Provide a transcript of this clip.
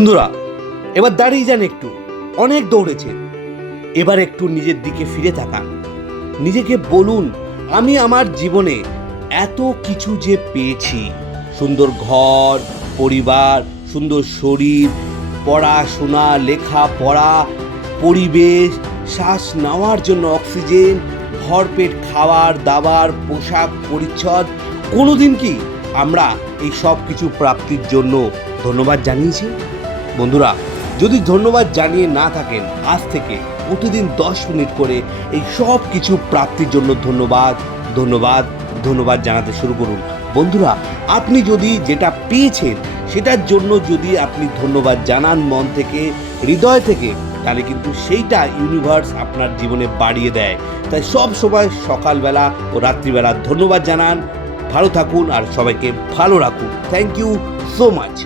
বন্ধুরা, এবার দাঁড়িয়ে যান, একটু অনেক দৌড়েছেন, এবার একটু নিজের দিকে ফিরে তাকান। নিজেকে বলুন, আমি আমার জীবনে এত কিছু যে পেয়েছি, সুন্দর ঘর, পরিবার, সুন্দর শরীর, পড়াশোনা, লেখাপড়া, পরিবেশ, শ্বাস নেওয়ার জন্য অক্সিজেন, ভরপেট খাবার দাবার, পোশাক পরিচ্ছদ। কোনোদিন কি আমরা এই সব কিছু প্রাপ্তির জন্য ধন্যবাদ জানিয়েছি? বন্ধুরা, যদি ধন্যবাদ জানিয়ে না থাকেন, আজ থেকে প্রতিদিন 10 মিনিট করে এই সব কিছু প্রাপ্তির জন্য ধন্যবাদ ধন্যবাদ ধন্যবাদ জানাতে শুরু করুন। বন্ধুরা, আপনি যদি যেটা পেয়েছেন সেটার জন্য যদি আপনি ধন্যবাদ জানান মন থেকে, হৃদয় থেকে, তাহলে কিন্তু সেইটা ইউনিভার্স আপনার জীবনে বাড়িয়ে দেয়। তাই সব সময় সকালবেলা ও রাত্রিবেলা ধন্যবাদ জানান। ভালো থাকুন আর সবাইকে ভালো রাখুন। Thank you so much.